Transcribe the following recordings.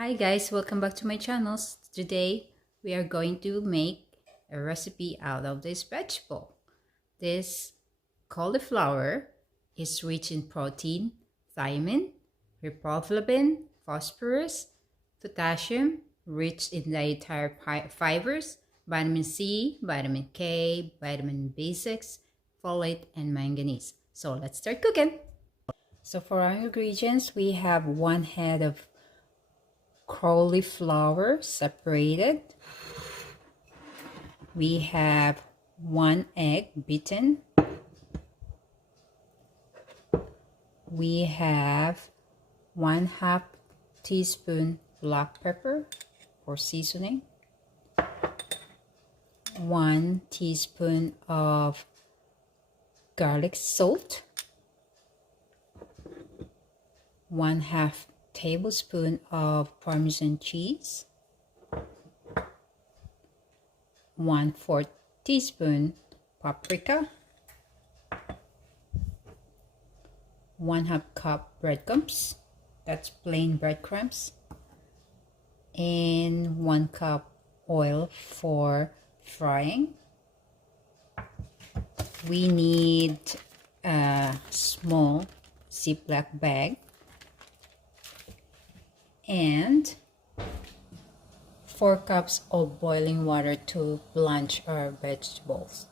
Hi guys, welcome back to my channel. Today we are going to make a recipe out of this vegetable. This cauliflower is rich in protein, thiamine, riboflavin, phosphorus, potassium, rich in dietary fibers, vitamin C, vitamin K, vitamin B6, folate, and manganese. So let's start cooking. So for our ingredients, we have 1 head of cauliflower separated. We have 1 egg beaten. We have 1/2 teaspoon black pepper for seasoning, 1 teaspoon of garlic salt, 1/2 tablespoon of Parmesan cheese, 1/4 teaspoon paprika, 1/2 cup breadcrumbs, that's plain breadcrumbs, and 1 cup oil for frying. We need a small Ziploc bag and 4 cups of boiling water to blanch our vegetables.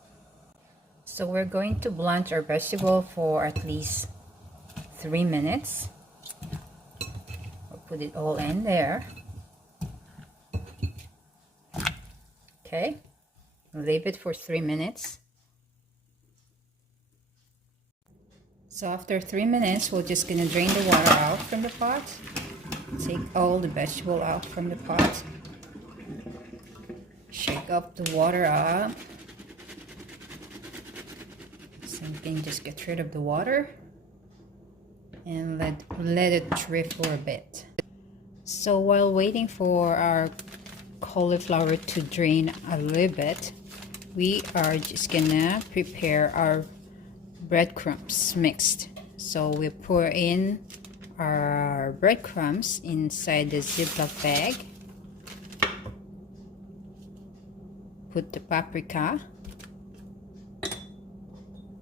So we're going to blanch our vegetable for at least 3 minutes. We'll put it all in there. Okay, leave it for 3 minutes. So after 3 minutes, we're just gonna drain the water out from the pot. Take all the vegetable out from the pot. Shake up the water up. So you can just get rid of the water and let it drip for a bit. So while waiting for our cauliflower to drain a little bit, we are just gonna prepare our breadcrumbs mixed. So we pour in our breadcrumbs inside the Ziploc bag. Put the paprika,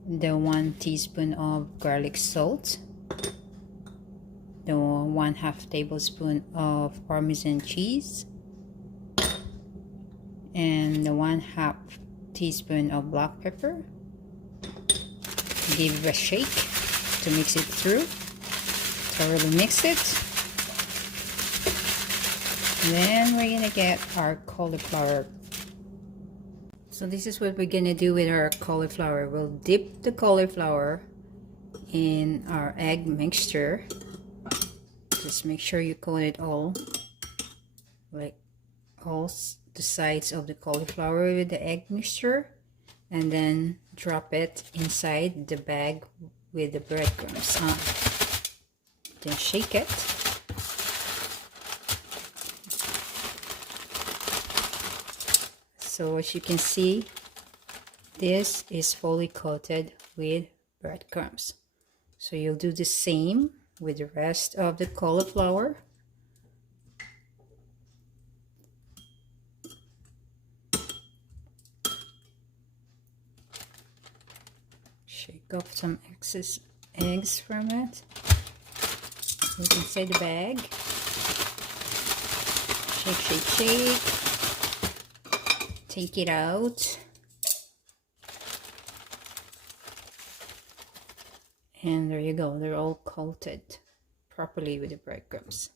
the 1 teaspoon of garlic salt, the 1/2 tablespoon of Parmesan cheese, and the 1/2 teaspoon of black pepper. Give it a shake to mix it through. Thoroughly mix it. Then we're gonna get our cauliflower. So this is what we're gonna do with our cauliflower. We'll dip the cauliflower in our egg mixture. Just make sure you coat it all, like all the sides of the cauliflower with the egg mixture, and then drop it inside the bag with the breadcrumbs on. Then shake it. So as you can see, this is fully coated with breadcrumbs. So you'll do the same with the rest of the cauliflower. Shake off some excess eggs from it. Put inside the bag. Shake, shake, shake. Take it out. And there you go. They're all coated properly with the breadcrumbs.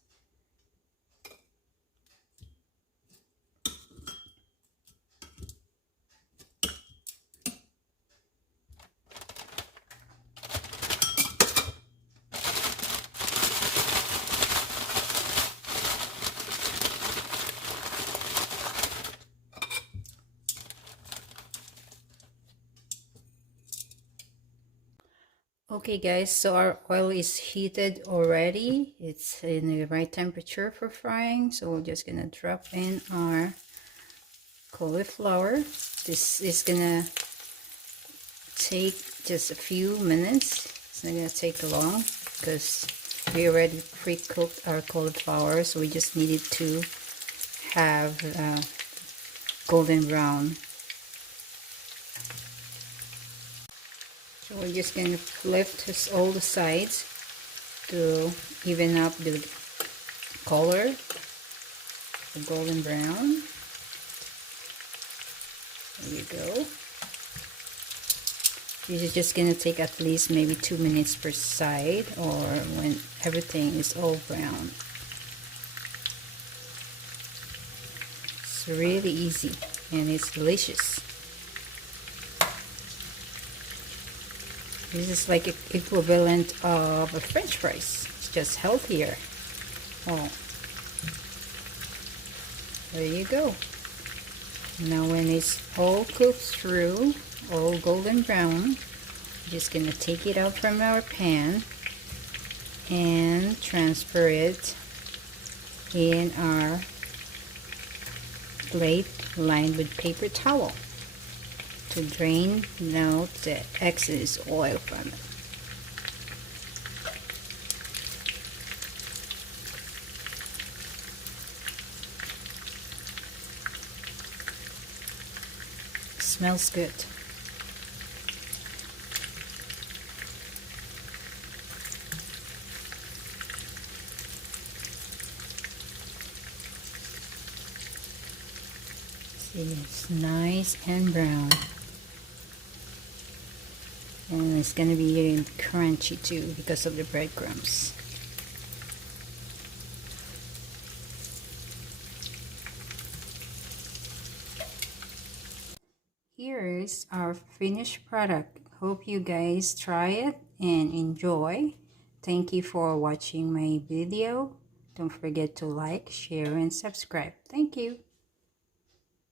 Okay guys, so our oil is heated already. It's in the right temperature for frying. So we're just gonna drop in our cauliflower. This is gonna take just a few minutes. It's not gonna take long because We already pre-cooked our cauliflower, so we just needed to have golden brown. So we're just going to flip all the sides to even up the color, the golden brown. There you go. This is just going to take at least maybe 2 minutes per side, or when everything is all brown. It's really easy and it's delicious. This is like equivalent of a French fries. It's just healthier. Oh, there you go. Now when it's all cooked through, all golden brown, we're just gonna take it out from our pan and transfer it in our plate lined with paper towel to drain out the excess oil from it. Smells good. See, it's nice and brown. And it's going to be crunchy too because of the breadcrumbs. Here is our finished product. Hope you guys try it and enjoy. Thank you for watching my video. Don't forget to like, share, and subscribe. Thank you.